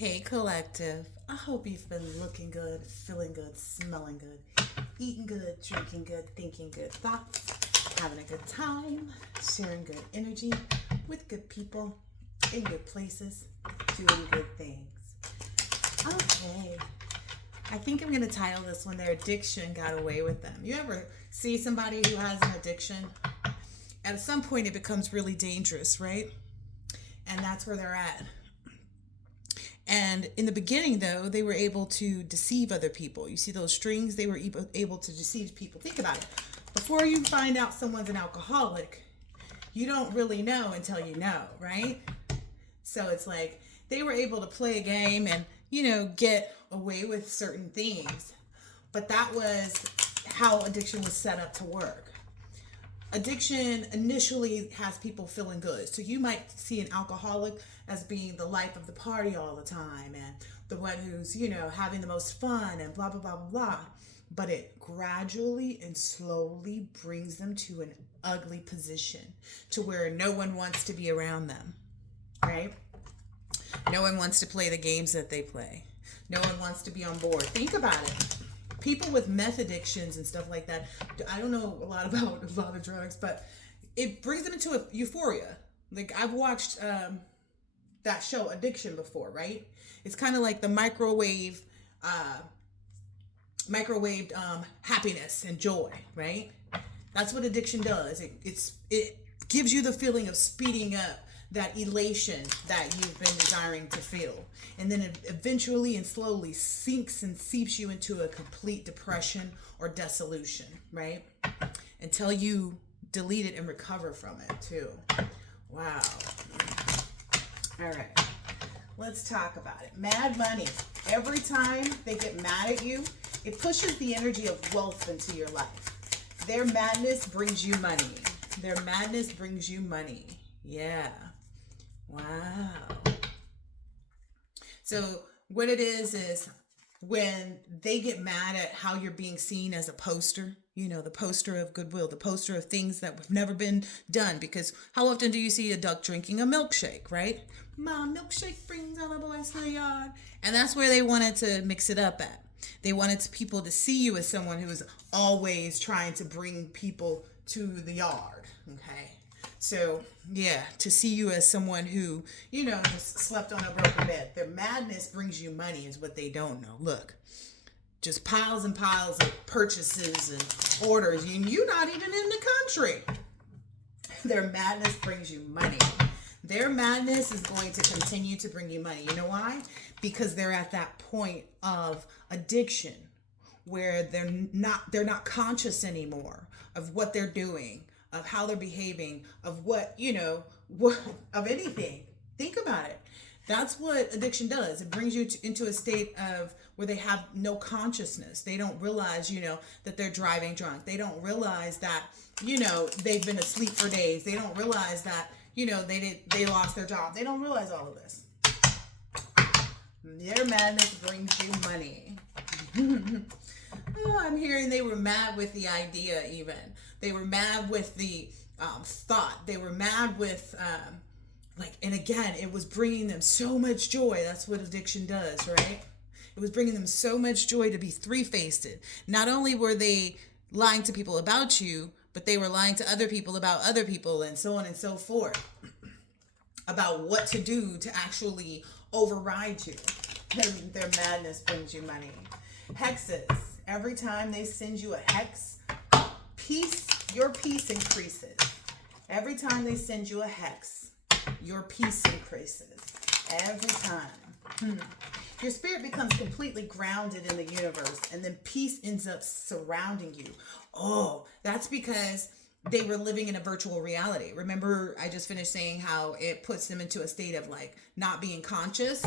Hey, collective. I hope you've been looking good, feeling good, smelling good, eating good, drinking good, thinking good thoughts, having a good time, sharing good energy with good people in good places, doing good things. Okay. I think I'm going to title this one Their Addiction Got Away with Them. You ever see somebody who has an addiction? At some point, it becomes really dangerous, right? And that's where they're at. And in the beginning, though, they were able to deceive other people. You see those strings? They were able to deceive people. Think about it. Before you find out someone's an alcoholic, you don't really know until you know, right? So it's like they were able to play a game and, get away with certain things. But that was how addiction was set up to work. Addiction initially has people feeling good. So you might see an alcoholic as being the life of the party all the time and the one who's, having the most fun and blah, blah, blah, blah, blah. But it gradually and slowly brings them to an ugly position to where no one wants to be around them, right? No one wants to play the games that they play. No one wants to be on board. Think about it. People with meth addictions and stuff like that, I don't know a lot about a lot of drugs, but it brings them into a euphoria. Like I've watched that show Addiction before, right? It's kind of like the microwaved happiness and joy, right? That's what addiction does. It gives you the feeling of speeding up that elation that you've been desiring to feel. And then it eventually and slowly sinks and seeps you into a complete depression or dissolution, right? Until you delete it and recover from it too. Wow. All right. Let's talk about it. Mad money. Every time they get mad at you, it pushes the energy of wealth into your life. Their madness brings you money. Their madness brings you money. Yeah. Wow. So what it is when they get mad at how you're being seen as a poster, the poster of goodwill, the poster of things that have never been done. Because how often do you see a duck drinking a milkshake, right? My milkshake brings all the boys to the yard. And that's where they wanted to mix it up at. They wanted people to see you as someone who is always trying to bring people to the yard, okay? So, yeah, to see you as someone who, just slept on a broken bed. Their madness brings you money is what they don't know. Look, just piles and piles of purchases and orders. You're not even in the country. Their madness brings you money. Their madness is going to continue to bring you money. You know why? Because they're at that point of addiction where they're not conscious anymore of what they're doing, of how they're behaving, of what of anything. Think about it. That's what addiction does. It brings you into a state of where they have no consciousness. They don't realize, that they're driving drunk. They don't realize that, they've been asleep for days. They don't realize that, they lost their job. They don't realize all of this. Their madness brings you money. Oh, I'm hearing they were mad with the idea even. They were mad with the thought. They were mad with, and again, it was bringing them so much joy. That's what addiction does, right? It was bringing them so much joy to be three-faced. Not only were they lying to people about you, but they were lying to other people about other people and so on and so forth about what to do to actually override you. Their madness brings you money. Hexes. Every time they send you a hex, your peace increases. Every time they send you a hex, your peace increases. Every time. Your spirit becomes completely grounded in the universe, and then peace ends up surrounding you. Oh, that's because they were living in a virtual reality. Remember, I just finished saying how it puts them into a state of not being conscious.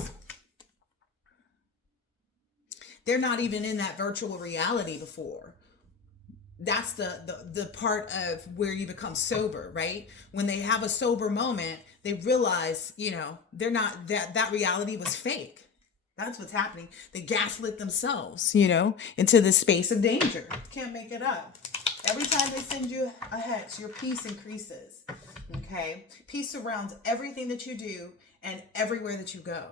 They're not even in that virtual reality before. That's the part of where you become sober, right? When they have a sober moment, they realize, they're not, that reality was fake. That's what's happening. They gaslit themselves, into this space of danger. Can't make it up. Every time they send you a hex, your peace increases. Okay? Peace surrounds everything that you do and everywhere that you go.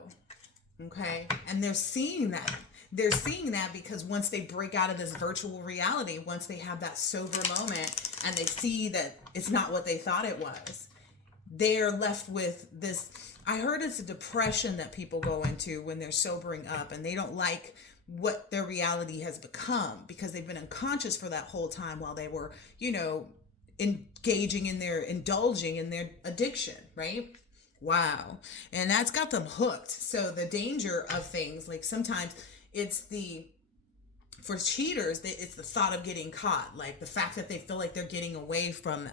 Okay. And they're seeing that. They're seeing that because once they break out of this virtual reality, once they have that sober moment and they see that it's not what they thought it was, they're left with this. I heard it's a depression that people go into when they're sobering up and they don't like what their reality has become because they've been unconscious for that whole time while they were, indulging in their addiction, right? Wow. And that's got them hooked. So the danger of things, like sometimes it's for cheaters, it's the thought of getting caught, like the fact that they feel like they're getting away from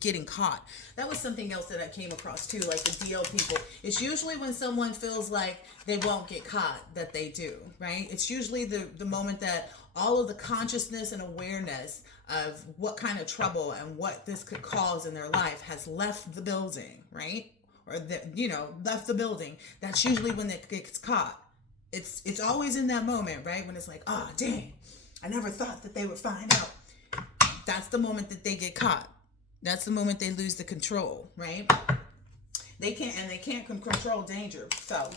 getting caught. That was something else that I came across too, like the DL people. It's usually when someone feels like they won't get caught that they do, right? It's usually the moment that all of the consciousness and awareness of what kind of trouble and what this could cause in their life has left the building, right? Or left the building. That's usually when it gets caught. It's always in that moment, right? When it's like, oh, dang, I never thought that they would find out. That's the moment that they get caught. That's the moment they lose the control, right? They can't control danger. So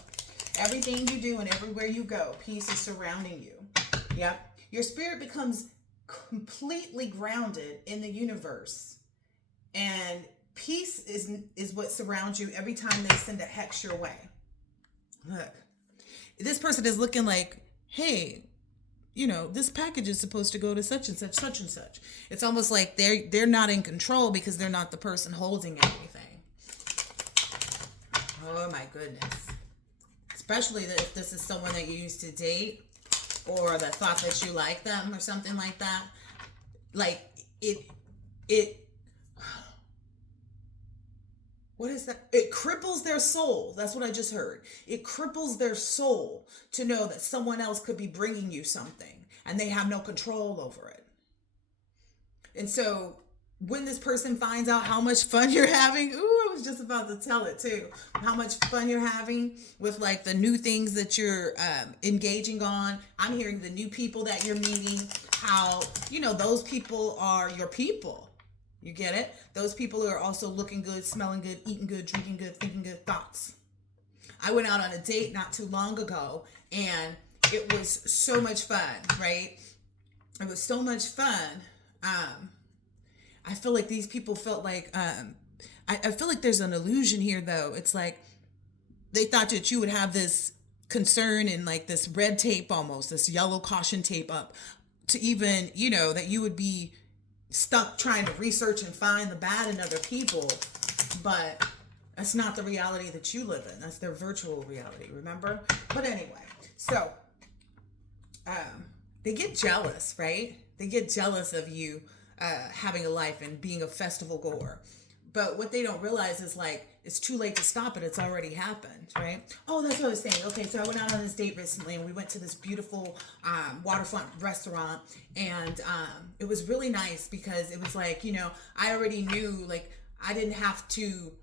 everything you do and everywhere you go, peace is surrounding you. Yep. Your spirit becomes completely grounded in the universe. And peace is what surrounds you every time they send a hex your way. Look. This person is looking like, hey, this package is supposed to go to such and such, such and such. It's almost like they're not in control because they're not the person holding anything. Oh my goodness. Especially if this is someone that you used to date or the thought that you like them or something like that. Like it what is that? It cripples their soul. That's what I just heard. It cripples their soul to know that someone else could be bringing you something and they have no control over it. And so when this person finds out how much fun you're having, I was just about to tell it too, how much fun you're having with like the new things that you're engaging on. I'm hearing the new people that you're meeting, how, those people are your people. You get it? Those people are also looking good, smelling good, eating good, drinking good, thinking good thoughts. I went out on a date not too long ago and it was so much fun, right? It was so much fun. I feel like these people felt like, I feel like there's an illusion here though. It's like they thought that you would have this concern and like this red tape almost, this yellow caution tape up to even, that you would be stuck trying to research and find the bad in other people, but that's not the reality that you live in. That's their virtual reality, remember? But anyway, so they get jealous, right? They get jealous of you having a life and being a festival goer. But what they don't realize is like, it's too late to stop it. It's already happened, right? Oh, that's what I was saying. Okay, so I went out on this date recently and we went to this beautiful waterfront restaurant and it was really nice because it was like, I already knew like I didn't have to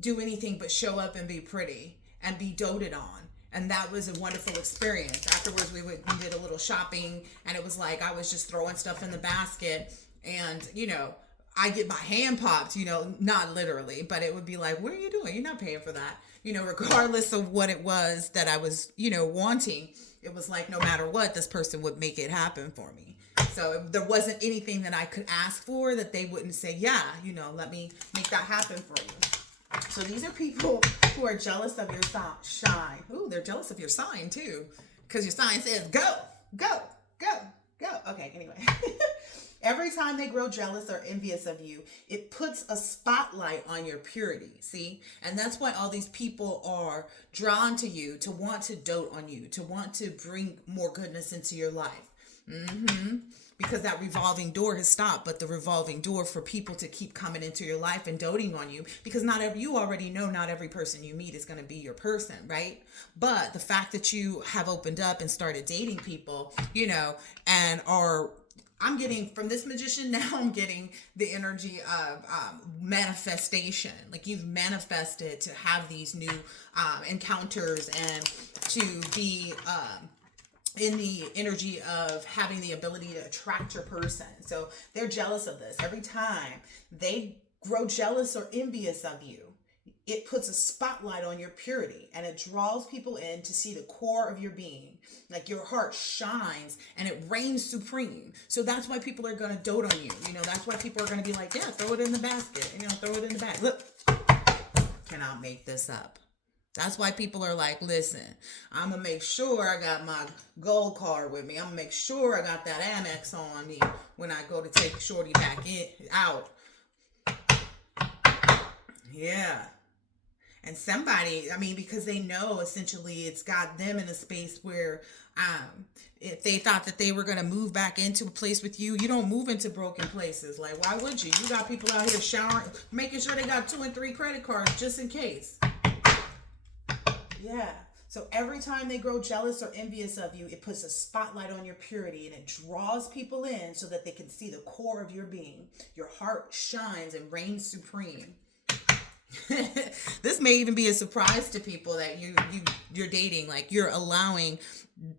do anything but show up and be pretty and be doted on. And that was a wonderful experience. Afterwards, we did a little shopping and it was like I was just throwing stuff in the basket and, I get my hand popped, not literally, but it would be like, what are you doing? You're not paying for that. Regardless of what it was that I was, wanting, it was like, no matter what, this person would make it happen for me. So there wasn't anything that I could ask for that they wouldn't say, yeah, let me make that happen for you. So these are people who are jealous of your shine. Ooh, they're jealous of your sign too. Because your sign says, go, go, go, go. Okay, anyway. Every time they grow jealous or envious of you, it puts a spotlight on your purity, see? And that's why all these people are drawn to you, to want to dote on you, to want to bring more goodness into your life. Because that revolving door has stopped, but the revolving door for people to keep coming into your life and doting on you, because you already know not every person you meet is going to be your person, right? But the fact that you have opened up and started dating people, and I'm getting from this magician now, I'm getting the energy of manifestation. Like you've manifested to have these new encounters and to be in the energy of having the ability to attract your person. So they're jealous of this. Every time they grow jealous or envious of you, it puts a spotlight on your purity and it draws people in to see the core of your being. Like your heart shines and it reigns supreme. So that's why people are going to dote on you. You know, that's why people are going to be like, yeah, throw it in the basket. You know, throw it in the bag. Look, cannot make this up. That's why people are like, listen, I'm going to make sure I got my gold card with me. I'm going to make sure I got that Amex on me when I go to take Shorty back out. Yeah. And somebody, I mean, because they know essentially it's got them in a space where if they thought that they were going to move back into a place with you, you don't move into broken places. Like, why would you? You got people out here showering, making sure they got 2 and 3 credit cards just in case. Yeah. So every time they grow jealous or envious of you, it puts a spotlight on your purity and it draws people in so that they can see the core of your being. Your heart shines and reigns supreme. This may even be a surprise to people that you're dating. Like, you're allowing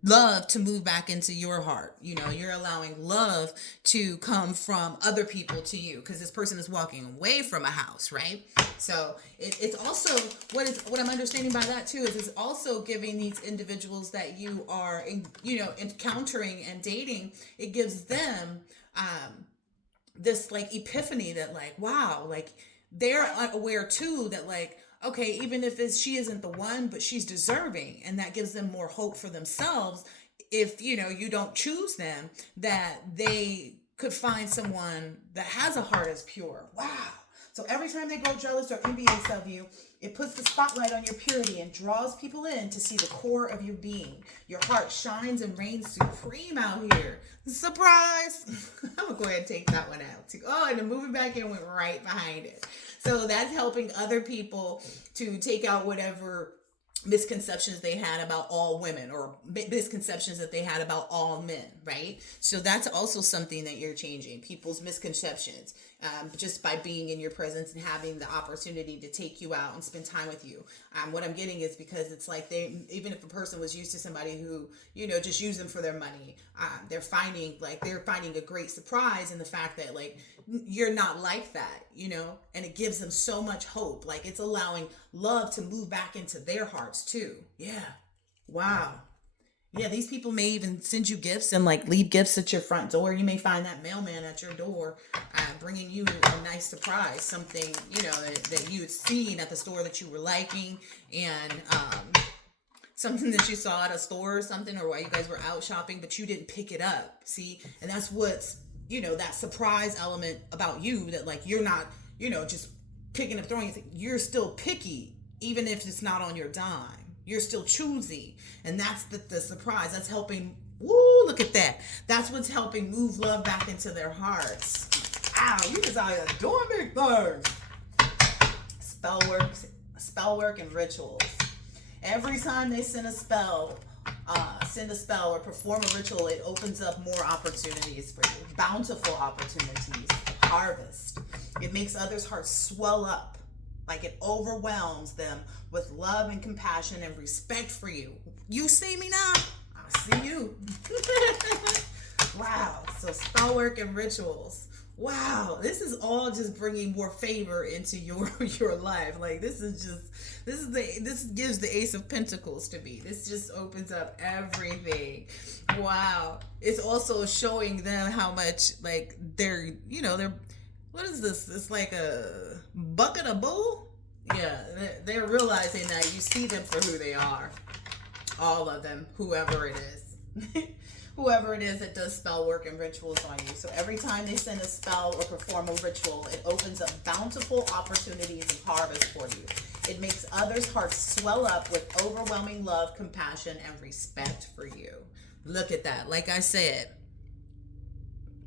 love to move back into your heart. You know, you're allowing love to come from other people to you because this person is walking away from a house, right? So it's also what I'm understanding by that too is it's also giving these individuals that you are encountering and dating. It gives them this like epiphany that like, wow, like they're aware too that like, okay, even if she isn't the one, but she's deserving. And that gives them more hope for themselves. If, you don't choose them, that they could find someone that has a heart as pure. Wow. So every time they grow jealous or envious of you, it puts the spotlight on your purity and draws people in to see the core of your being. Your heart shines and reigns supreme out here. Surprise! I'm going to go ahead and take that one out too. Oh, and the moving back in went right behind it. So that's helping other people to take out whatever misconceptions they had about all women or misconceptions that they had about all men, right? So that's also something that you're changing, people's misconceptions, just by being in your presence and having the opportunity to take you out and spend time with you. What I'm getting is because it's like even if a person was used to somebody who, just use them for their money, they're finding a great surprise in the fact that like, you're not like that, and it gives them so much hope. Like it's allowing love to move back into their hearts too. Yeah. Wow. Yeah. These people may even send you gifts and like leave gifts at your front door. You may find that mailman at your door, bringing you a nice surprise, something, that you had seen at the store that you were liking and, something that you saw at a store or something, or while you guys were out shopping, but you didn't pick it up. See? And that's what's, that surprise element about you that like, you're not, just picking up, throwing it. You're still picky, even if it's not on your dime. You're still choosy. And that's the surprise. That's helping. Woo, look at that. That's what's helping move love back into their hearts. Ow, you just out here doing big things. Spell work and rituals. Every time they send a spell or perform a ritual, it opens up more opportunities for you. Bountiful opportunities. Harvest. It makes others' hearts swell up. Like it overwhelms them with love and compassion and respect for you. You see me now? I see you. Wow. So spell work and rituals. Wow, this is all just bringing more favor into your life. Like this gives the Ace of Pentacles to me. This just opens up everything. Wow. It's also showing them how much like they're what is this? It's like a bucket of bull? Yeah, they're realizing that you see them for who they are. All of them, whoever it is. Whoever it is that does spell work and rituals on you. So every time they send a spell or perform a ritual, it opens up bountiful opportunities of harvest for you. It makes others' hearts swell up with overwhelming love, compassion, and respect for you. Look at that. Like I said,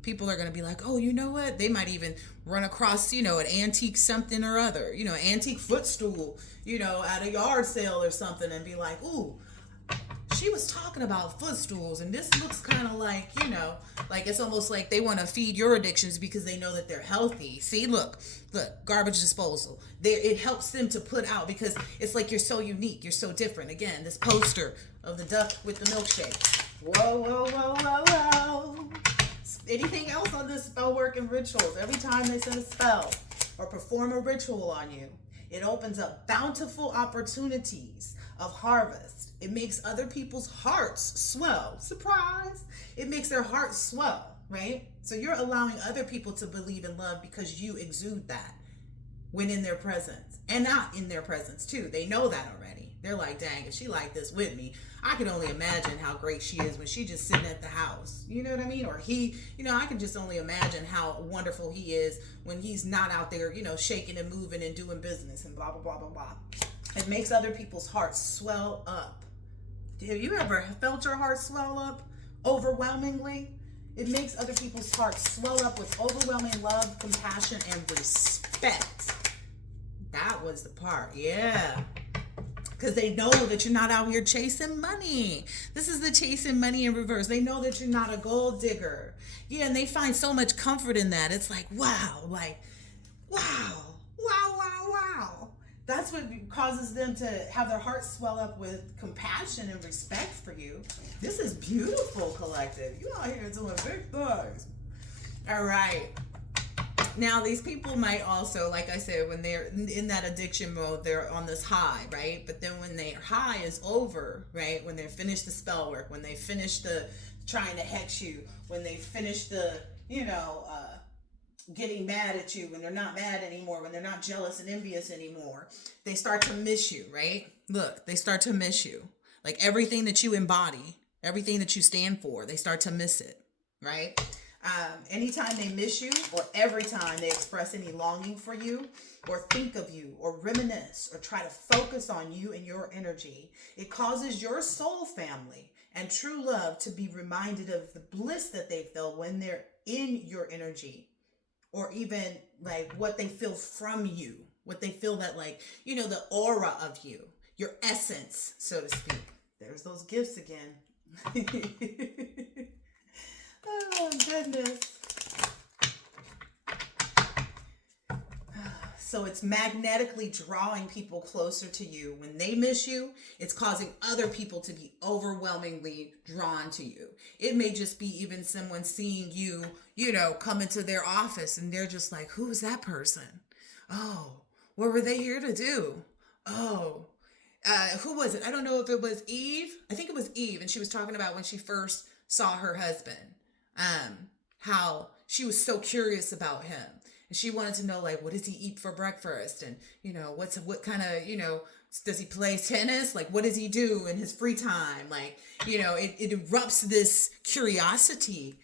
people are going to be like, oh, you know what? They might even run across, an antique something or other, antique footstool, at a yard sale or something and be like, ooh, she was talking about footstools and this looks kind of like, like it's almost like they want to feed your addictions because they know that they're healthy. See, look, garbage disposal. It helps them to put out because it's like you're so unique. You're so different. Again, this poster of the duck with the milkshake. Whoa, whoa, whoa, whoa, whoa. Anything else on this spell work and rituals? Every time they send a spell or perform a ritual on you, It opens up bountiful opportunities of harvest. It makes other people's hearts swell. Surprise! It makes their hearts swell, right? So you're allowing other people to believe in love because you exude that when in their presence, and not in their presence too. They know that already. They're like, dang, if she like this with me, I can only imagine how great she is when she just sitting at the house. You know what I mean? Or he, I can just only imagine how wonderful he is when he's not out there, shaking and moving and doing business and blah, blah, blah, blah, blah. It makes other people's hearts swell up. Have you ever felt your heart swell up overwhelmingly? It makes other people's hearts swell up with overwhelming love, compassion, and respect. That was the part, yeah. Because they know that you're not out here chasing money. This is the chasing money in reverse. They know that you're not a gold digger. Yeah, and they find so much comfort in that. It's like, wow, wow. That's what causes them to have their hearts swell up with compassion and respect for you. This is beautiful, collective. You out here doing big things. All right. Now, these people might also, like I said, when they're in that addiction mode, they're on this high, right? But then when their high is over, right? When they finish the spell work, when they finish the trying to hex you, when they finish the, getting mad at you, when they're not mad anymore, when they're not jealous and envious anymore, they start to miss you, right? Look, they start to miss you. Like everything that you embody, everything that you stand for, they start to miss it, right? Anytime they miss you, or every time they express any longing for you, or think of you, or reminisce, or try to focus on you and your energy, it causes your soul family and true love to be reminded of the bliss that they feel when they're in your energy, or even like what they feel from you, what they feel that the aura of you, your essence, so to speak. There's those gifts again. Oh, goodness. So it's magnetically drawing people closer to you. When they miss you, it's causing other people to be overwhelmingly drawn to you. It may just be even someone seeing you, come into their office and they're just like, who is that person? Oh, what were they here to do? Oh, who was it? I don't know if it was Eve. I think it was Eve. And she was talking about when she first saw her husband. How she was so curious about him, and she wanted to know, like, what does he eat for breakfast, and what kind of does he play tennis, like what does he do in his free time, like it erupts this curiosity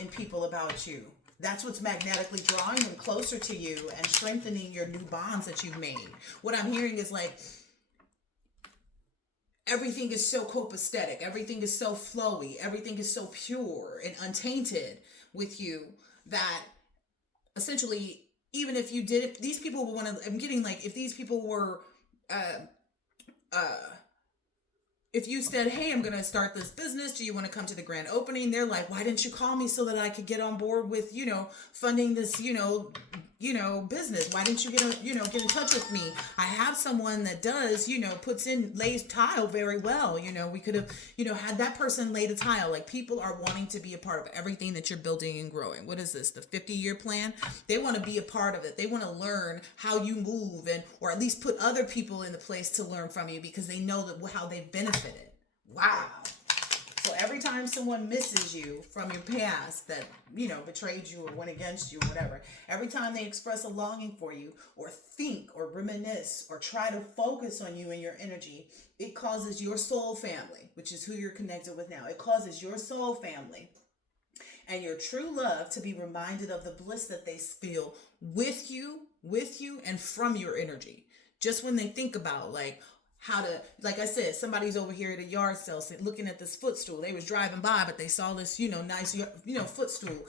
in people about you. That's what's magnetically drawing them closer to you and strengthening your new bonds that you've made. What I'm hearing is like, everything is so copacetic. Everything is so flowy. Everything is so pure and untainted with you that essentially, even if you did it, these people will want to, I'm getting like, if these people were, if you said, hey, I'm going to start this business, do you want to come to the grand opening? They're like, why didn't you call me so that I could get on board with, funding this, business? Why didn't you get in touch with me? I have someone that does, lays tile very well. We could have, had that person lay the tile. Like, people are wanting to be a part of everything that you're building and growing. What is this? The 50-year plan? They want to be a part of it. They want to learn how you move, or at least put other people in the place to learn from you, because they know that how they've benefited. Wow. So every time someone misses you from your past that, betrayed you or went against you or whatever, every time they express a longing for you or think or reminisce or try to focus on you and your energy, it causes your soul family, which is who you're connected with now. It causes your soul family and your true love to be reminded of the bliss that they feel with you, and from your energy. Just when they think about how to, like I said, somebody's over here at a yard sale looking at this footstool. They was driving by, but they saw this, nice, footstool,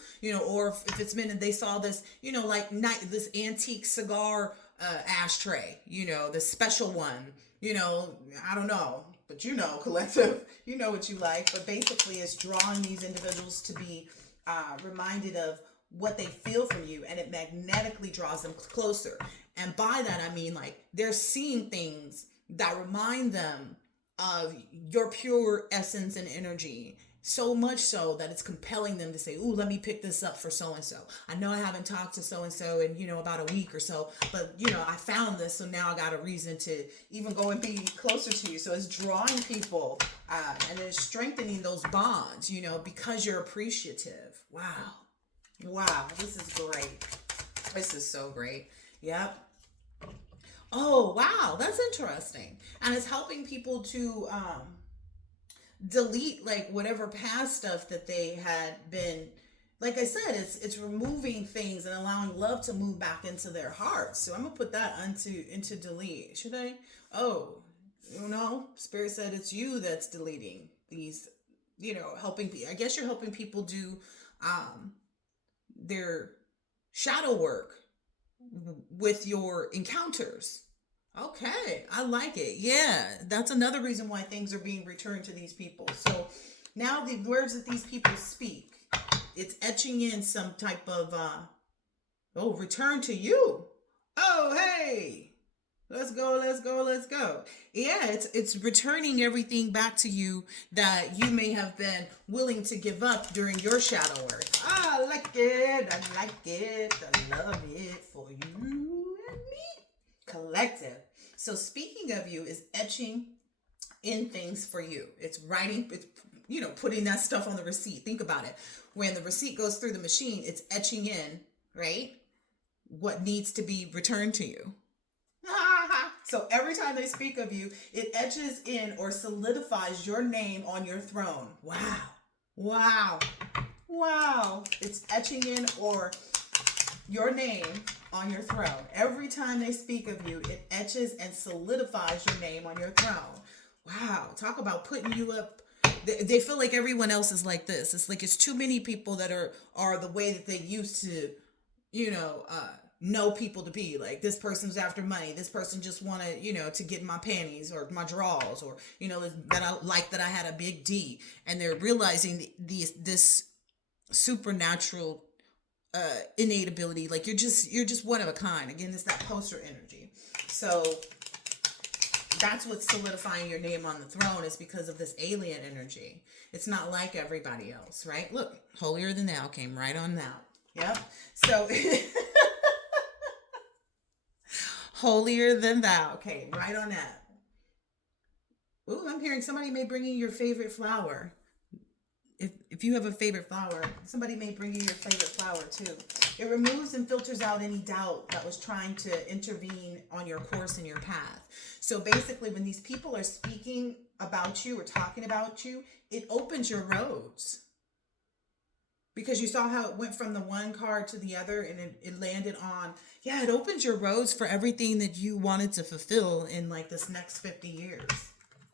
or if it's men and they saw this, this antique cigar ashtray, this special one, I don't know, but collective, what you like. But basically it's drawing these individuals to be reminded of what they feel from you, and it magnetically draws them closer. And by that, I mean, they're seeing things that remind them of your pure essence and energy. So much so that it's compelling them to say, "Ooh, let me pick this up for so and so. I know I haven't talked to so and so in about a week or so, but I found this, so now I got a reason to even go and be closer to you." So it's drawing people, and it's strengthening those bonds, because you're appreciative. Wow, this is great. This is so great. Yep. Oh, wow, that's interesting, and it's helping people to delete like whatever past stuff that they had been, like I said, it's removing things and allowing love to move back into their hearts. So I'm gonna put that into delete. Should I? Oh, Spirit said it's you that's deleting these, helping I guess you're helping people do their shadow work with your encounters. Okay, I like it. Yeah, that's another reason why things are being returned to these people. So now the words that these people speak, it's etching in some type of return to you. Oh, hey. Let's go, let's go, let's go. Yeah, it's returning everything back to you that you may have been willing to give up during your shadow work. I like it. I like it. I love it for you and me. Collective. So speaking of you is etching in things for you. It's writing, it's putting that stuff on the receipt. Think about it. When the receipt goes through the machine, it's etching in, right? What needs to be returned to you. So every time they speak of you, it etches in or solidifies your name on your throne. Wow. It's etching in or your name on your throne. Every time they speak of you, it etches and solidifies your name on your throne. Wow. Talk about putting you up. They feel like everyone else is like this. It's like it's too many people that are the way that they used to, know people to be. Like, this person's after money. This person just wanted, to get my panties or my drawers, or, that I like that I had a big D. And they're realizing this supernatural innate ability. Like, you're just one of a kind. Again, it's that poster energy. So that's what's solidifying your name on the throne, is because of this alien energy. It's not like everybody else, right? Look, holier than thou came right on now. Yep. So holier than thou. Okay, right on that. Ooh, I'm hearing somebody may bring you your favorite flower. If you have a favorite flower, somebody may bring you your favorite flower too. It removes and filters out any doubt that was trying to intervene on your course and your path. So basically, when these people are speaking about you or talking about you, it opens your roads. Because you saw how it went from the one card to the other, and it landed on, it opens your roads for everything that you wanted to fulfill in like this next 50 years.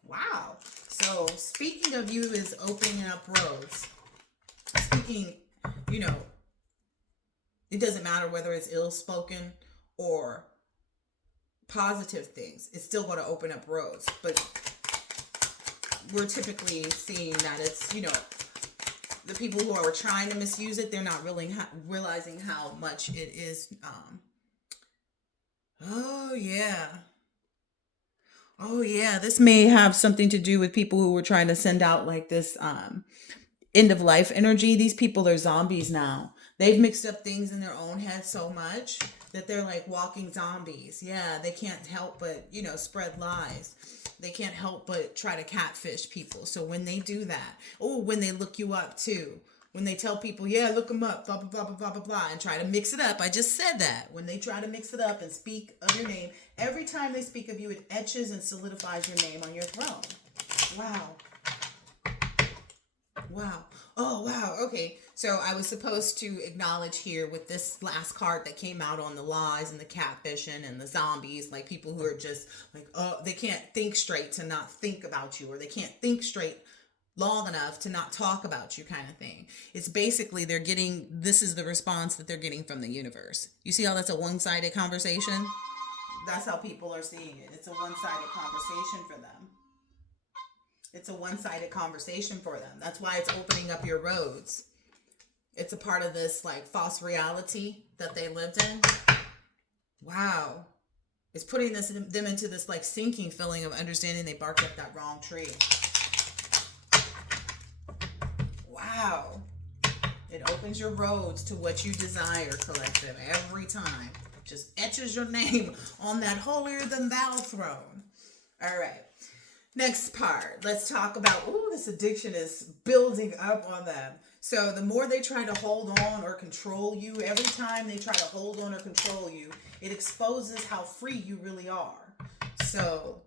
Wow. So speaking of you is opening up roads. Speaking, it doesn't matter whether it's ill-spoken or positive things. It's still going to open up roads. But we're typically seeing that it's, the people who are trying to misuse it, they're not really realizing how much it is. Oh yeah, this may have something to do with people who were trying to send out like this end of life energy. These people are zombies now. They've mixed up things in their own head so much that they're like walking zombies. Yeah, they can't help but, spread lies. They can't help but try to catfish people. So when they do that, when they look you up too, when they tell people, look them up, blah, blah, blah, blah, blah, blah, blah, and try to mix it up. I just said that. When they try to mix it up and speak of your name, every time they speak of you, it etches and solidifies your name on your throne. Wow. Oh, wow. Okay. So I was supposed to acknowledge here with this last card that came out on the lies and the catfishing and the zombies, like people who are just like, they can't think straight to not think about you, or they can't think straight long enough to not talk about you, kind of thing. It's basically this is the response that they're getting from the universe. You see how that's a one-sided conversation? That's how people are seeing it. It's a one-sided conversation for them. It's a one-sided conversation for them. That's why it's opening up your roads. It's a part of this like false reality that they lived in. Wow. It's putting them into this like sinking feeling of understanding they barked up that wrong tree. Wow. It opens your roads to what you desire, collective, every time. Just etches your name on that holier than thou throne. All right. Next part. Let's talk about, this addiction is building up on them. So the more they try to hold on or control you, every time they try to hold on or control you, it exposes how free you really are. So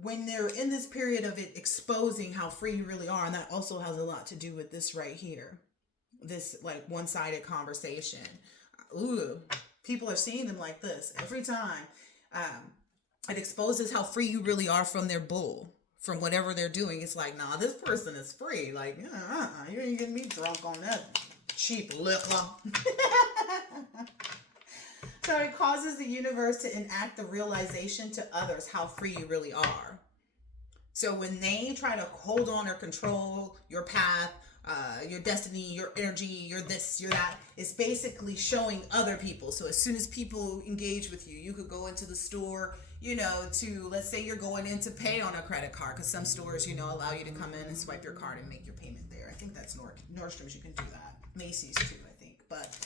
when they're in this period of it exposing how free you really are, and that also has a lot to do with this right here, this like one-sided conversation. People are seeing them like this every time. It exposes how free you really are from their bull, from whatever they're doing. It's like, nah, this person is free. Like, you ain't getting me drunk on that cheap liquor. So it causes the universe to enact the realization to others how free you really are. So when they try to hold on or control your path, your destiny, your energy, your this, your that, it's basically showing other people. So as soon as people engage with you, you could go into the store, to, let's say you're going in to pay on a credit card, because some stores, allow you to come in and swipe your card and make your payment there. I think that's Nordstrom's, you can do that. Macy's too, I think. But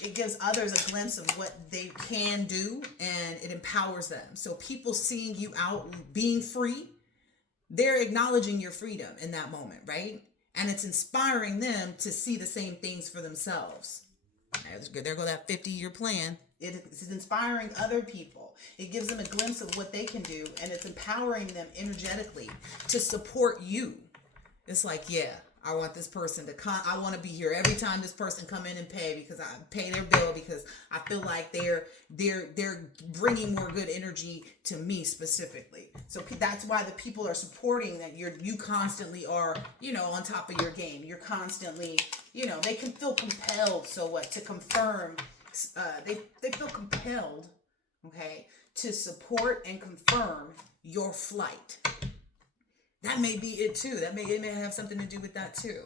it gives others a glimpse of what they can do, and it empowers them. So people seeing you out being free, they're acknowledging your freedom in that moment, right? And it's inspiring them to see the same things for themselves. That's good. There go that 50-year plan. It's inspiring other people. It gives them a glimpse of what they can do, and it's empowering them energetically to support you. It's like, yeah, I want this person to come. I want to be here every time this person come in and pay, because I pay their bill, because I feel like they're bringing more good energy to me specifically. So that's why the people are supporting that. You constantly are, on top of your game. You're constantly, they can feel compelled. So what? To confirm, they feel compelled, okay, to support and confirm your flight. That may be it too. It may have something to do with that too.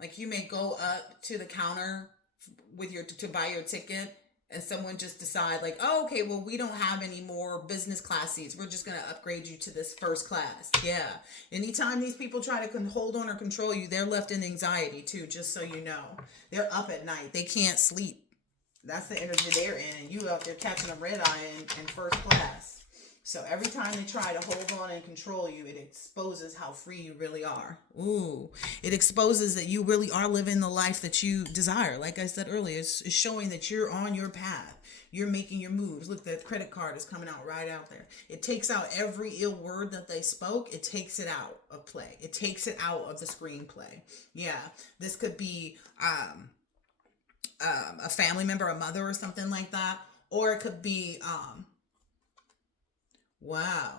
Like you may go up to the counter to buy your ticket, and someone just decide like, oh, okay, well, we don't have any more business class seats. We're just going to upgrade you to this first class. Yeah. Anytime these people try to hold on or control you, they're left in anxiety too, just so you know. They're up at night. They can't sleep. That's the energy they're in. And you out there catching a red eye in first class. So every time they try to hold on and control you, it exposes how free you really are. It exposes that you really are living the life that you desire. Like I said earlier, it's showing that you're on your path. You're making your moves. Look, that credit card is coming out right out there. It takes out every ill word that they spoke. It takes it out of play. It takes it out of the screenplay. Yeah, this could be a family member, a mother or something like that. Or it could be... wow.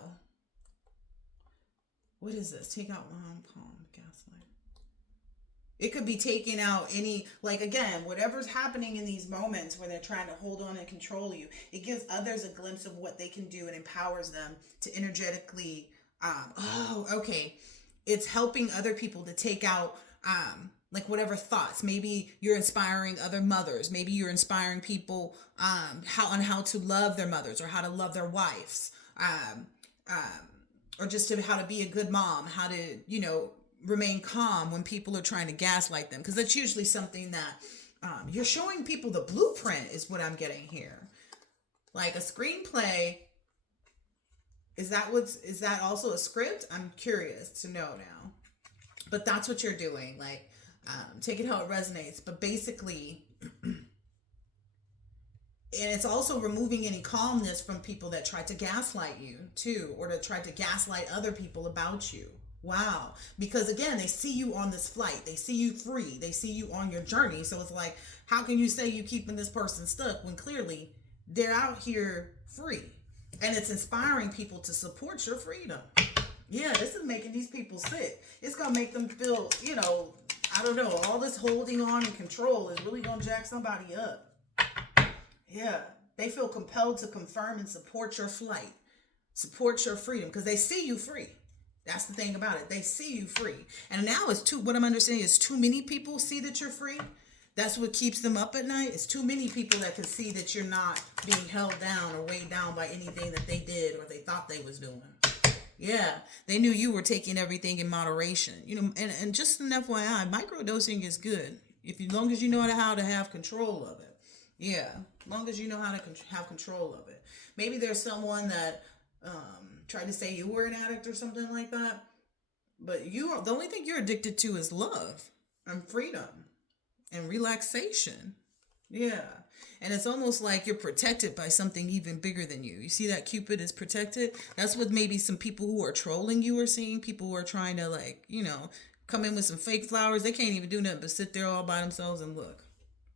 What is this? Take out one palm, gaslight. It could be taking out any, like, again, whatever's happening in these moments where they're trying to hold on and control you. It gives others a glimpse of what they can do and empowers them to energetically, it's helping other people to take out, like whatever thoughts. Maybe you're inspiring other mothers. Maybe you're inspiring people how to love their mothers or how to love their wives. Or just how to be a good mom, how to, remain calm when people are trying to gaslight them. Because that's usually something that you're showing people the blueprint is what I'm getting here. Like a screenplay, is that also a script? I'm curious to know now. But that's what you're doing. Like, take it how it resonates. But basically... And it's also removing any calmness from people that try to gaslight you too, or to try to gaslight other people about you. Wow. Because again, they see you on this flight. They see you free. They see you on your journey. So it's like, how can you say you keeping this person stuck when clearly they're out here free? And it's inspiring people to support your freedom. Yeah, this is making these people sick. It's going to make them feel, I don't know, all this holding on and control is really going to jack somebody up. Yeah, they feel compelled to confirm and support your flight, support your freedom, because they see you free. That's the thing about it. They see you free. And now what I'm understanding is too many people see that you're free. That's what keeps them up at night. It's too many people that can see that you're not being held down or weighed down by anything that they did or they thought they was doing. Yeah, they knew you were taking everything in moderation. And just an FYI, microdosing is good if you long as you know how to have control of it. Yeah, long as you know how to have control of it. Maybe there's someone that tried to say you were an addict or something like that, but the only thing you're addicted to is love and freedom and relaxation. Yeah. And it's almost like you're protected by something even bigger than you. You see that Cupid is protected? That's what maybe some people who are trolling you are seeing. People who are trying to, like, come in with some fake flowers. They can't even do nothing but sit there all by themselves and look.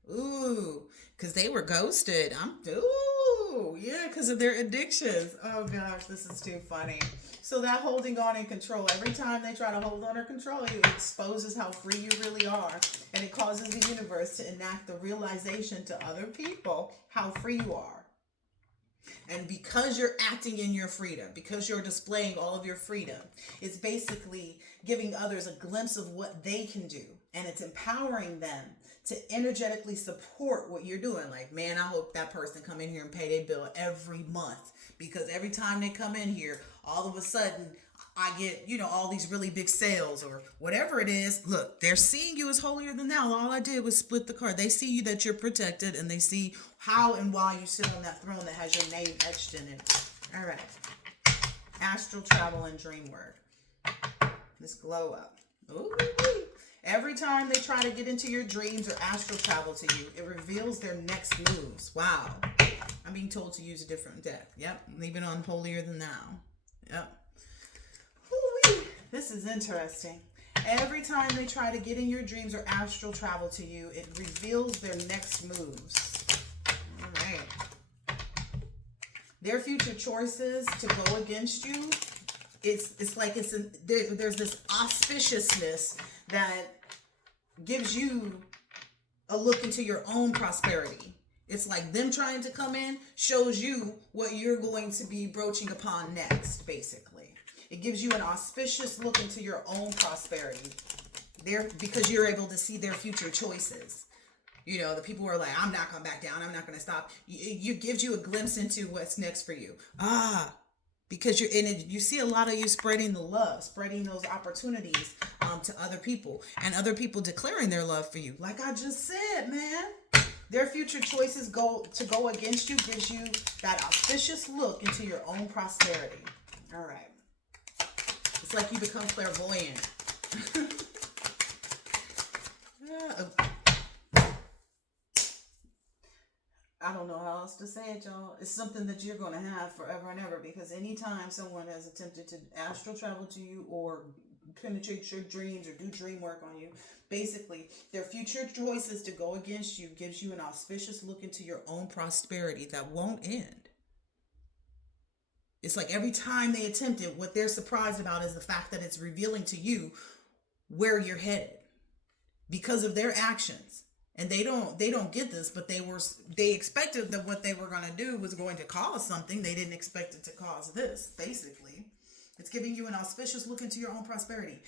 Ooh, because they were ghosted. Ooh, yeah, because of their addictions. Oh gosh, this is too funny. So that holding on and control, every time they try to hold on or control you, it exposes how free you really are. And it causes the universe to enact the realization to other people how free you are. And because you're acting in your freedom, because you're displaying all of your freedom, it's basically giving others a glimpse of what they can do. And it's empowering them to energetically support what you're doing. Like, man, I hope that person come in here and pay their bill every month. Because every time they come in here, all of a sudden, I get, all these really big sales or whatever it is. Look, they're seeing you as holier than thou. All I did was split the card. They see you that you're protected, and they see how and why you sit on that throne that has your name etched in it. All right. Astral travel and dream work. This glow up. Ooh. Every time they try to get into your dreams or astral travel to you, it reveals their next moves. Wow. I'm being told to use a different deck. Yep. Leave it on holier than thou. Yep. Ooh-wee. This is interesting. Every time they try to get in your dreams or astral travel to you, it reveals their next moves. All right. Their future choices to go against you, it's like there's this auspiciousness that gives you a look into your own prosperity. It's like them trying to come in shows you what you're going to be broaching upon next, basically. It gives you an auspicious look into your own prosperity there because you're able to see their future choices. The people who are like, I'm not going to back down. I'm not going to stop. It gives you a glimpse into what's next for you. Because you're in it, you see a lot of you spreading the love, spreading those opportunities to other people, and other people declaring their love for you. Like I just said, man, their future choices go against you gives you that auspicious look into your own prosperity. All right, it's like you become clairvoyant. I don't know how else to say it, y'all. It's something that you're going to have forever and ever, because anytime someone has attempted to astral travel to you or penetrate your dreams or do dream work on you, basically their future choices to go against you gives you an auspicious look into your own prosperity that won't end. It's like every time they attempt it, what they're surprised about is the fact that it's revealing to you where you're headed because of their actions. And they don't get this, but they expected that what they were going to do was going to cause something. They didn't expect it to cause this, basically. It's giving you an auspicious look into your own prosperity.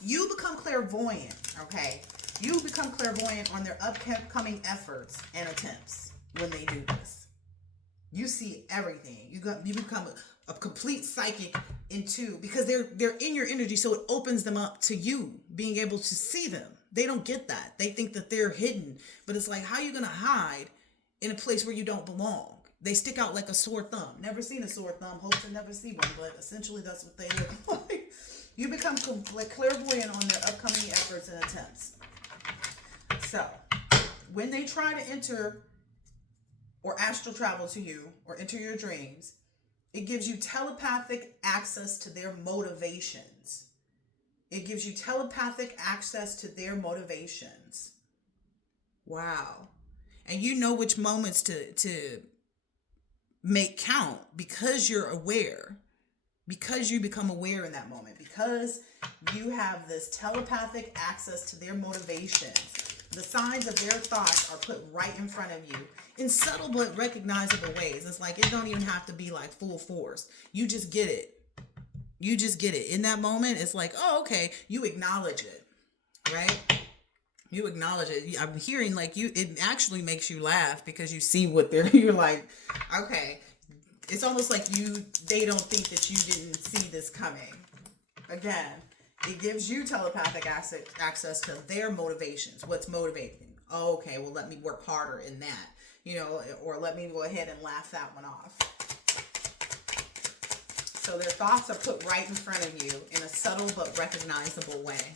You become clairvoyant, okay? You become clairvoyant on their upcoming efforts and attempts when they do this. You see everything. You become a complete psychic because they're in your energy, so it opens them up to you being able to see them. They don't get that. They think that they're hidden. But it's like, how are you going to hide in a place where you don't belong? They stick out like a sore thumb. Never seen a sore thumb. Hope to never see one. But essentially, that's what they look like. You become clairvoyant on their upcoming efforts and attempts. So, when they try to enter or astral travel to you or enter your dreams, it gives you telepathic access to their motivations. It gives you telepathic access to their motivations. Wow. And you know which moments to make count because you're aware. Because you become aware in that moment. Because you have this telepathic access to their motivations. The signs of their thoughts are put right in front of you in subtle but recognizable ways. It's like it don't even have to be like full force. You just get it. You just get it. In that moment, it's like, oh, okay. You acknowledge it, right? You acknowledge it. I'm hearing like it actually makes you laugh because you see what you're like, okay, It's almost like they don't think that you didn't see this coming. Again, it gives you telepathic access to their motivations. What's motivating? Oh, okay, well, let me work harder in that, or let me go ahead and laugh that one off. So their thoughts are put right in front of you in a subtle but recognizable way.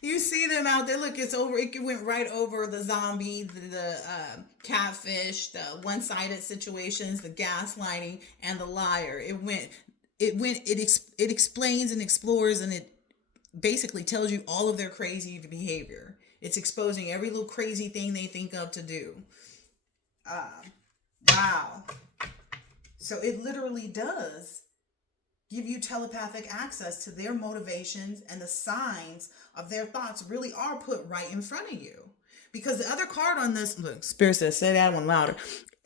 You see them out there. Look, it's over. It went right over the zombie, the catfish, the one-sided situations, the gaslighting, and the liar. It explains and explores, and it basically tells you all of their crazy behavior. It's exposing every little crazy thing they think of to do. Wow. So it literally does give you telepathic access to their motivations, and the signs of their thoughts really are put right in front of you. Because the other card on this, look, Spirit says, say that one louder.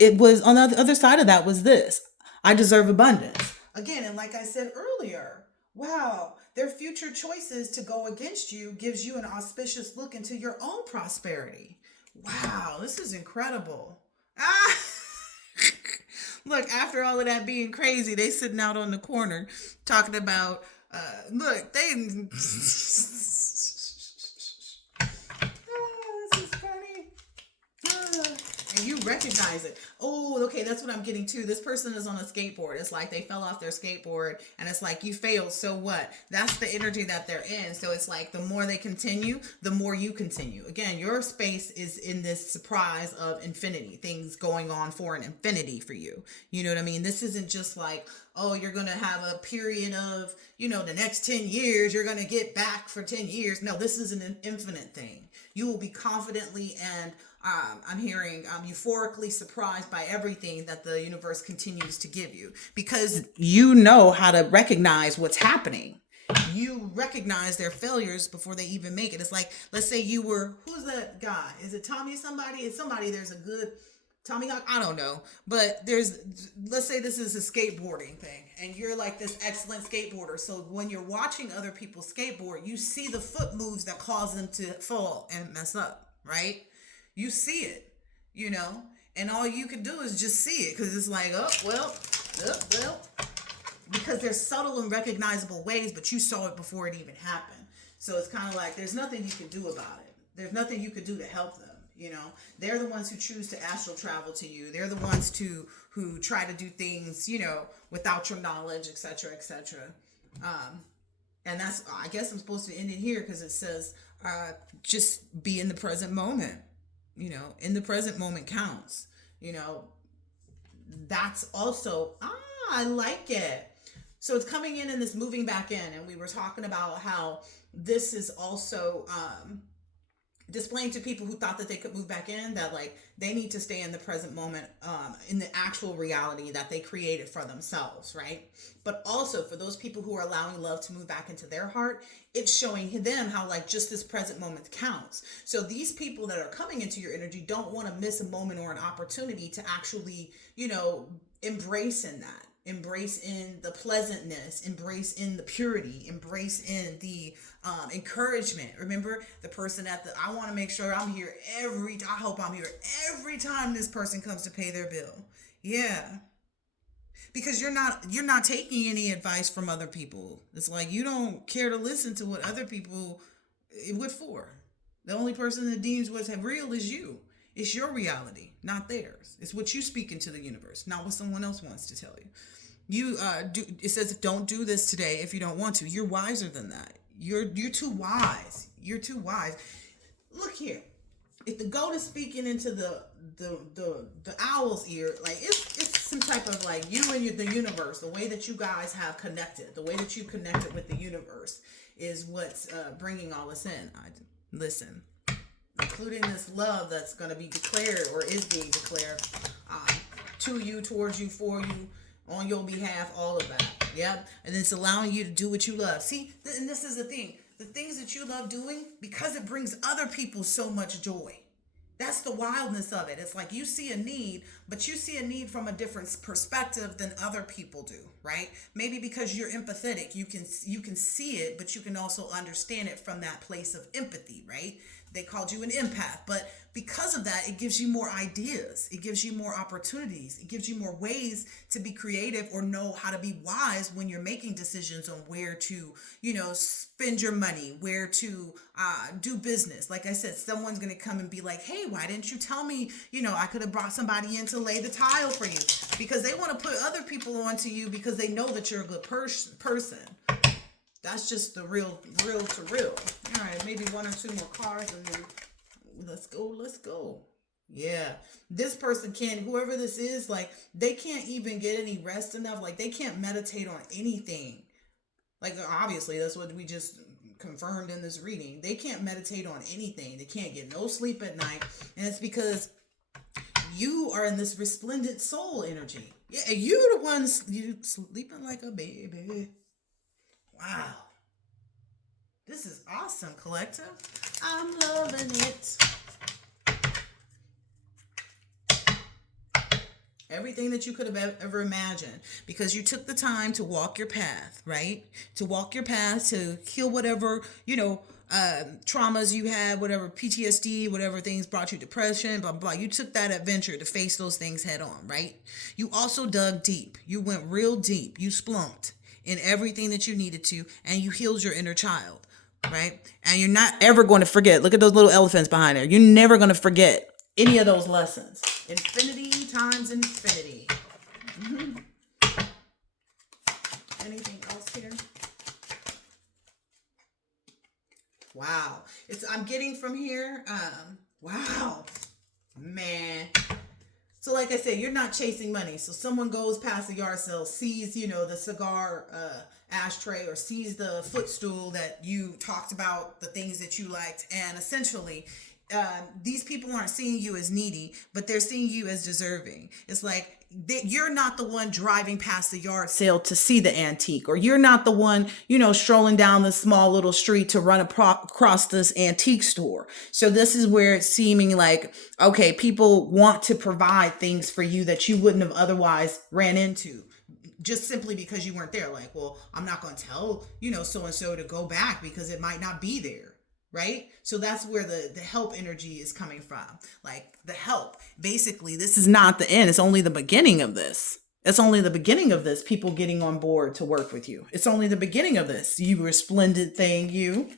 It was on the other side of that was this: I deserve abundance. Again, and like I said earlier, wow, their future choices to go against you gives you an auspicious look into your own prosperity. Wow, this is incredible. Look, after all of that being crazy, they sitting out on the corner talking about, look, they... this is funny. And you recognize it. Oh, okay, that's what I'm getting to. This person is on a skateboard. It's like they fell off their skateboard, and it's like, you failed, so what? That's the energy that they're in. So it's like the more they continue, the more you continue. Again, your space is in this surprise of infinity, things going on for an infinity for you. You know what I mean? This isn't just like, oh, you're going to have a period of, the next 10 years, you're going to get back for 10 years. No, this is an infinite thing. You will be confidently and I'm hearing euphorically surprised by everything that the universe continues to give you, because you know how to recognize what's happening. You recognize their failures before they even make it. It's like, let's say who's that guy? Is it Tommy somebody? It's somebody, there's a good Tommy Hawk, I don't know. But let's say this is a skateboarding thing, and you're like this excellent skateboarder. So when you're watching other people skateboard, you see the foot moves that cause them to fall and mess up, right? You see it, and all you can do is just see it, because it's like, well, because there's subtle and recognizable ways, but you saw it before it even happened. So it's kind of like there's nothing you can do about it. There's nothing you could do to help them. They're the ones who choose to astral travel to you. They're the ones who try to do things, without your knowledge, etc., etc. And that's, I guess I'm supposed to end it here, because it says, just be in the present moment. In the present moment counts. That's also, I like it. So it's coming in and this moving back in. And we were talking about how this is also displaying to people who thought that they could move back in, that like they need to stay in the present moment, in the actual reality that they created for themselves, right? But also for those people who are allowing love to move back into their heart, it's showing them how like just this present moment counts. So these people that are coming into your energy don't want to miss a moment or an opportunity to actually, embrace in that. Embrace in the pleasantness, embrace in the purity, embrace in the encouragement. Remember the person I want to make sure I'm here I hope I'm here every time this person comes to pay their bill. Yeah. Because you're not taking any advice from other people. It's like you don't care to listen to what other people, what for? The only person that deems what's real is you. It's your reality, not theirs. It's what you speak into the universe, not what someone else wants to tell you. It says, don't do this today if you don't want to. You're wiser than that. You're too wise. You're too wise. Look here. If the goat is speaking into the owl's ear, like it's some type of like you and the universe, the way that you guys have connected, the way that you connected with the universe is what's bringing all this in. Listen, including this love that's going to be declared or is being declared to you, towards you, for you, on your behalf, all of that. Yeah. And it's allowing you to do what you love. See, and this is the thing. The things that you love doing, because it brings other people so much joy. That's the wildness of it. It's like you see a need, but you see a need from a different perspective than other people do, right? Maybe because you're empathetic, you can see it, but you can also understand it from that place of empathy, right? they called you an empath. But because of that, it gives you more ideas. It gives you more opportunities. It gives you more ways to be creative or know how to be wise when you're making decisions on where to, spend your money, where to do business. Like I said, someone's going to come and be like, hey, why didn't you tell me, I could have brought somebody in to lay the tile for you, because they want to put other people onto you because they know that you're a good person. That's just the real to real. All right, maybe one or two more cards and then let's go. Yeah. This person whoever this is, like, they can't even get any rest enough. Like, they can't meditate on anything. Like, obviously, that's what we just confirmed in this reading. They can't meditate on anything. They can't get no sleep at night. And it's because you are in this resplendent soul energy. Yeah, you the ones, you sleeping like a baby. Wow. This is awesome, collective. I'm loving it. Everything that you could have ever imagined, because you took the time to walk your path, right? To walk your path, to heal whatever, traumas you had, whatever PTSD, whatever things brought you depression, blah, blah. You took that adventure to face those things head on, right? You also dug deep. You went real deep. You splunked in everything that you needed to, and you healed your inner child, right? And you're not ever going to forget. Look at those little elephants behind there. You're never going to forget any of those lessons. Infinity times infinity. Mm-hmm. Anything else here? Wow. I'm getting from here. Wow. Man. So like I said, you're not chasing money. So someone goes past the yard sale, sees, the cigar ashtray, or sees the footstool that you talked about, the things that you liked, and essentially these people aren't seeing you as needy, but they're seeing you as deserving. It's like you're not the one driving past the yard sale to see the antique, or you're not the one, strolling down the small little street to run across this antique store. So this is where it's seeming like, okay, people want to provide things for you that you wouldn't have otherwise ran into, just simply because you weren't there. Like, well, I'm not going to tell, so-and-so to go back because it might not be there. Right? So that's where the help energy is coming from. Like, the help. Basically, this is not the end. It's only the beginning of this. It's only the beginning of this. People getting on board to work with you. It's only the beginning of this. You resplendent thing, you.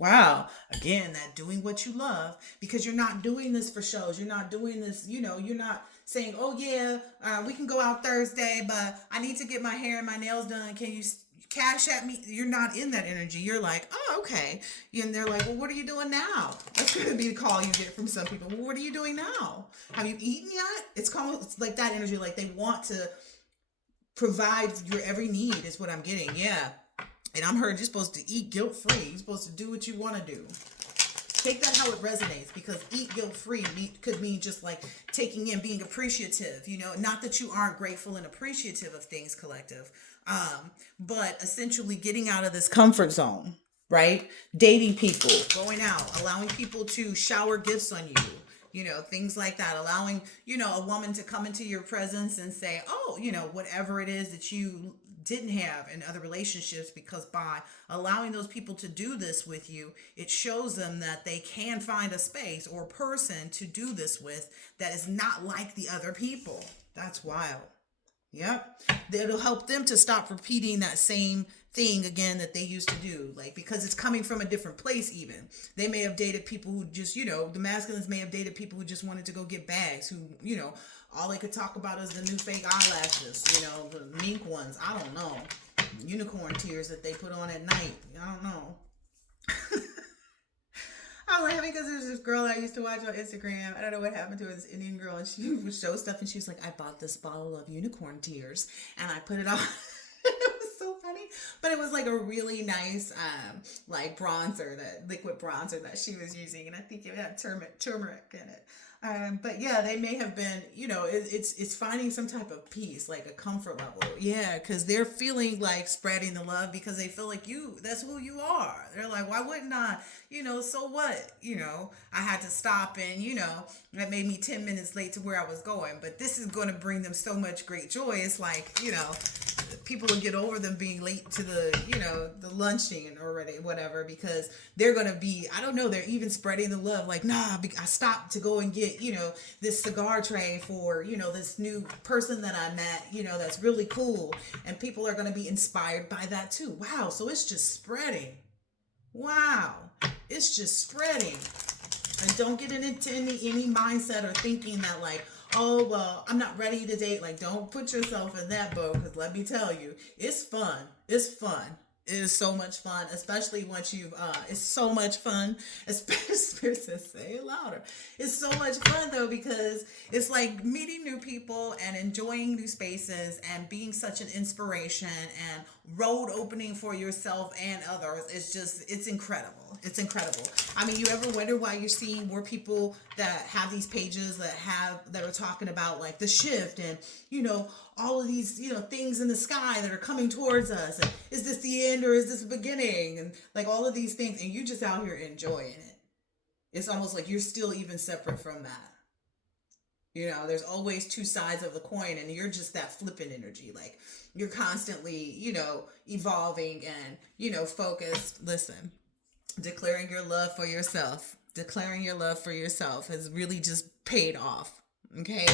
Wow. Again, that doing what you love, because you're not doing this for shows. You're not doing this, you're not saying, oh yeah, we can go out Thursday, but I need to get my hair and my nails done. Can you cash at me? You're not in that energy. You're like, oh, okay. And they're like, well, what are you doing now? That's going to be the call you get from some people. Well, what are you doing now? Have you eaten yet? It's like that energy. Like, they want to provide your every need is what I'm getting. Yeah. And I'm heard you're supposed to eat guilt-free. You're supposed to do what you want to do. Take that how it resonates, because eat guilt-free could mean just like taking in, being appreciative, not that you aren't grateful and appreciative of things, collective. But essentially getting out of this comfort zone, right? Dating people, going out, allowing people to shower gifts on you, things like that. Allowing, a woman to come into your presence and say, oh, whatever it is that you didn't have in other relationships, because by allowing those people to do this with you, it shows them that they can find a space or person to do this with that is not like the other people. That's wild. Yep. It'll help them to stop repeating that same thing again that they used to do, like, because it's coming from a different place. Even they may have dated people who just, the masculines may have dated people who just wanted to go get bags, who, all they could talk about is the new fake eyelashes, the mink ones. I don't know. Unicorn tears that they put on at night. I don't know. I'm laughing because there's this girl I used to watch on Instagram. I don't know what happened to her, this Indian girl, and she would show stuff, and she was like, I bought this bottle of unicorn tears, and I put it on. It was so funny. But it was like a really nice, like bronzer, that liquid bronzer that she was using, and I think it had turmeric in it. But yeah, they may have been, it's finding some type of peace, like a comfort level. Yeah, because they're feeling like spreading the love because they feel like that's who you are. They're like, why wouldn't I? So what? I had to stop, and, that made me 10 minutes late to where I was going. But this is going to bring them so much great joy. It's like, people will get over them being late to the, the luncheon or whatever, because they're going to be, I don't know, they're even spreading the love. Like, nah, I stopped to go and get, this cigar tray for, this new person that I met, that's really cool. And people are going to be inspired by that too. Wow. So it's just spreading. Wow. It's just spreading. And don't get into any mindset or thinking that like, oh, well, I'm not ready to date. Like, don't put yourself in that boat, because let me tell you, it's fun. It's fun. It is so much fun, especially once you've, it's so much fun, especially, say it louder. It's so much fun, though, because it's like meeting new people and enjoying new spaces and being such an inspiration and road opening for yourself and others. It's incredible. It's incredible. I mean, you ever wonder why you're seeing more people that have these pages that are talking about like the shift and, all of these, things in the sky that are coming towards us. And is this the end or is this the beginning? And like all of these things, and you just out here enjoying it. It's almost like you're still even separate from that. There's always two sides of the coin, and you're just that flippant energy. Like you're constantly, evolving and, focused. Listen, declaring your love for yourself. Declaring your love for yourself has really just paid off. Okay?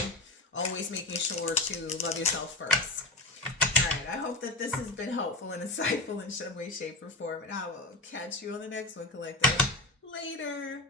Always making sure to love yourself first. All right. I hope that this has been helpful and insightful in some way, shape, or form. And I will catch you on the next one, Collective. Later.